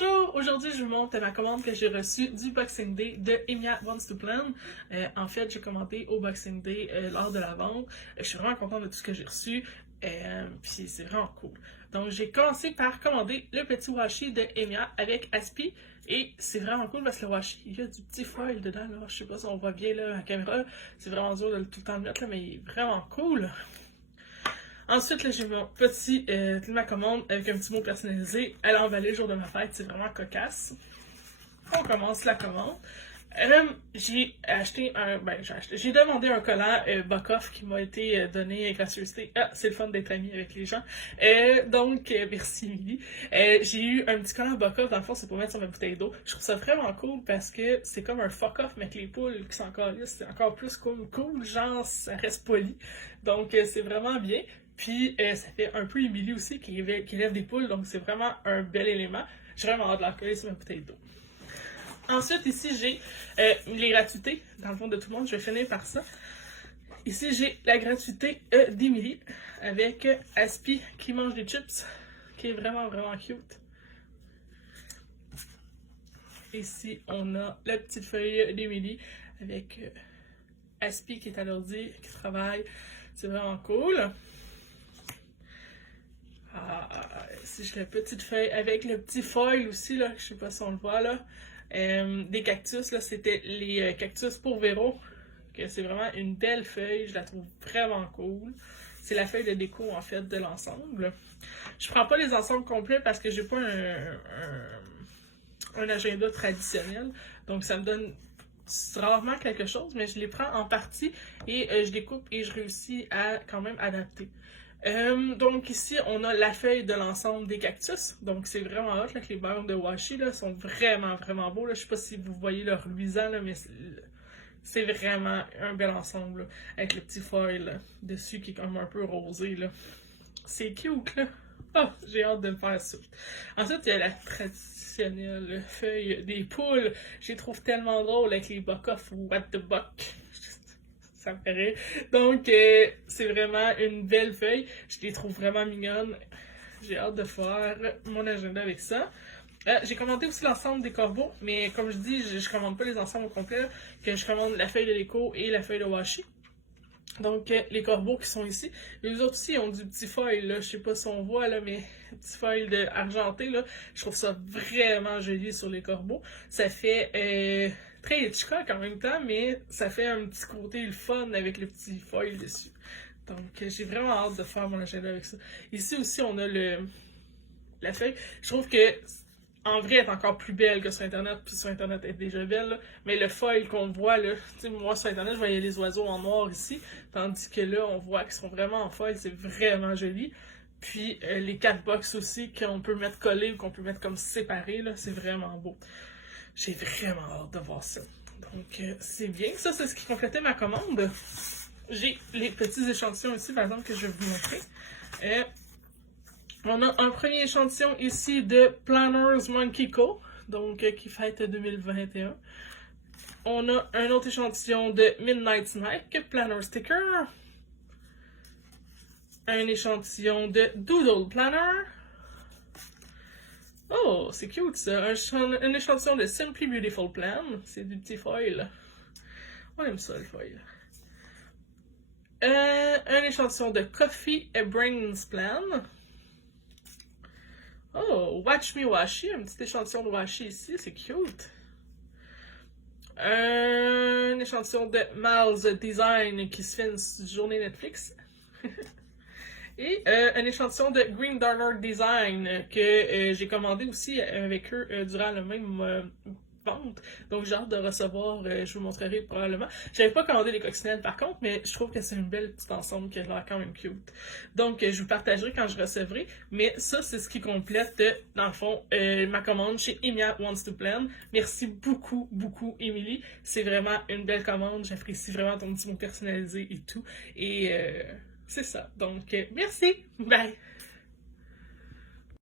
Bonjour! Aujourd'hui, je vous montre ma commande que j'ai reçue du Boxing Day de Emilia Wants to Plan. En fait, j'ai commandé au Boxing Day lors de la vente. Je suis vraiment contente de tout ce que j'ai reçu. Puis c'est vraiment cool. Donc, j'ai commencé par commander le petit washi de Emilia avec Aspi. Et c'est vraiment cool parce que le washi, il y a du petit foil dedans. Là. Je sais pas si on voit bien là, à la caméra. C'est vraiment dur de tout le temps le mettre, là, mais il est vraiment cool. Ensuite, là, j'ai mon petit ma commande avec un petit mot personnalisé. Elle a emballé le jour de ma fête, c'est vraiment cocasse. On commence la commande. J'ai acheté j'ai demandé un collant Buck-Off qui m'a été donné gratuité. Ah, c'est le fun d'être ami avec les gens. Merci Emily. J'ai eu un petit collant Buck-Off, dans le fond, c'est pour mettre sur ma bouteille d'eau. Je trouve ça vraiment cool parce que c'est comme un fuck-off, mais avec les poules qui sont encore là, c'est encore plus cool, genre ça reste poli. Donc c'est vraiment bien. Puis ça fait un peu Emily aussi qui élève des poules, donc c'est vraiment un bel élément. J'ai vraiment hâte de la coller sur ma bouteille d'eau. Ensuite, ici, j'ai les gratuités, dans le fond de tout le monde, je vais finir par ça. Ici, j'ai la gratuité d'Emily avec Aspi qui mange des chips, qui est vraiment, vraiment cute. Ici, on a la petite feuille d'Emily avec Aspi qui est à l'ordi, qui travaille. C'est vraiment cool. Ici, j'ai la petite feuille avec le petit foil aussi, là, je sais pas si on le voit là. Des cactus, là, c'était les cactus pour Véro, que c'est vraiment une belle feuille, je la trouve vraiment cool. C'est la feuille de déco, en fait, de l'ensemble. Je prends pas les ensembles complets parce que j'ai pas un agenda traditionnel, donc ça me donne rarement quelque chose, mais je les prends en partie et je les coupe et je réussis à quand même adapter. Donc ici, on a la feuille de l'ensemble des cactus. Donc c'est vraiment hot, là, que les bandes de washi là, sont vraiment, vraiment beaux. Là. Je sais pas si vous voyez leur luisant, là, mais c'est vraiment un bel ensemble. Là, avec le petit foil là, dessus qui est comme un peu rosé. Là. C'est cute, là. Oh, j'ai hâte de le faire ça. Ensuite, il y a la traditionnelle feuille des poules. Je les trouve tellement drôles avec les Buck-Off ou What the Buck. Ça me ferait. Donc, c'est vraiment une belle feuille. Je les trouve vraiment mignonnes. J'ai hâte de faire mon agenda avec ça. J'ai commandé aussi l'ensemble des corbeaux, mais comme je dis, je commande pas les ensembles au complet, que je commande la feuille de déco et la feuille de washi. Donc, les corbeaux qui sont ici. Les autres aussi ont du petit foil, là. Je sais pas si on voit, là, mais petit foil de argenté, là. Je trouve ça vraiment joli sur les corbeaux. Ça fait très Hitchcock en même temps, mais ça fait un petit côté le fun avec le petit foil dessus. Donc, j'ai vraiment hâte de faire mon agenda avec ça. Ici aussi, on a la feuille. Je trouve que en vrai, elle est encore plus belle que sur Internet, puis sur Internet, elle est déjà belle, là. Mais le foil qu'on voit, là, tu sais, moi sur Internet, je voyais les oiseaux en noir ici, tandis que là, on voit qu'ils sont vraiment en foil, c'est vraiment joli. Puis les 4 box aussi, qu'on peut mettre collés ou qu'on peut mettre comme séparés, là, c'est vraiment beau. J'ai vraiment hâte de voir ça. Donc, c'est bien. Ça, c'est ce qui complétait ma commande. J'ai les petits échantillons ici, par exemple, que je vais vous montrer. On a un premier échantillon ici de Planners Monkey Co. Donc, qui fête 2021. On a un autre échantillon de Midnight Snack, Planner Sticker. Un échantillon de Doodle Planner. Oh, c'est cute ça. Un échantillon de Simply Beautiful Plan. C'est du petit foil. On aime ça, le foil. Un échantillon de Coffee and Brains Plan. Oh, Watch Me Washi, un petit échantillon de washi ici, c'est cute. Un échantillon de Mal's Design qui se fait une journée Netflix. Et un échantillon de Green Darner Design que j'ai commandé aussi avec eux durant le même vente. Donc j'ai hâte de recevoir, je vous montrerai probablement. J'avais pas commandé les coccinelles par contre, mais je trouve que c'est une belle petite ensemble qui a l'air quand même cute. Donc je vous partagerai quand je recevrai, mais ça c'est ce qui complète dans le fond ma commande chez Emilia Wants to Plan. Merci beaucoup, beaucoup Emily. C'est vraiment une belle commande, j'apprécie vraiment ton petit mot personnalisé et tout. Et c'est ça. Donc merci, bye!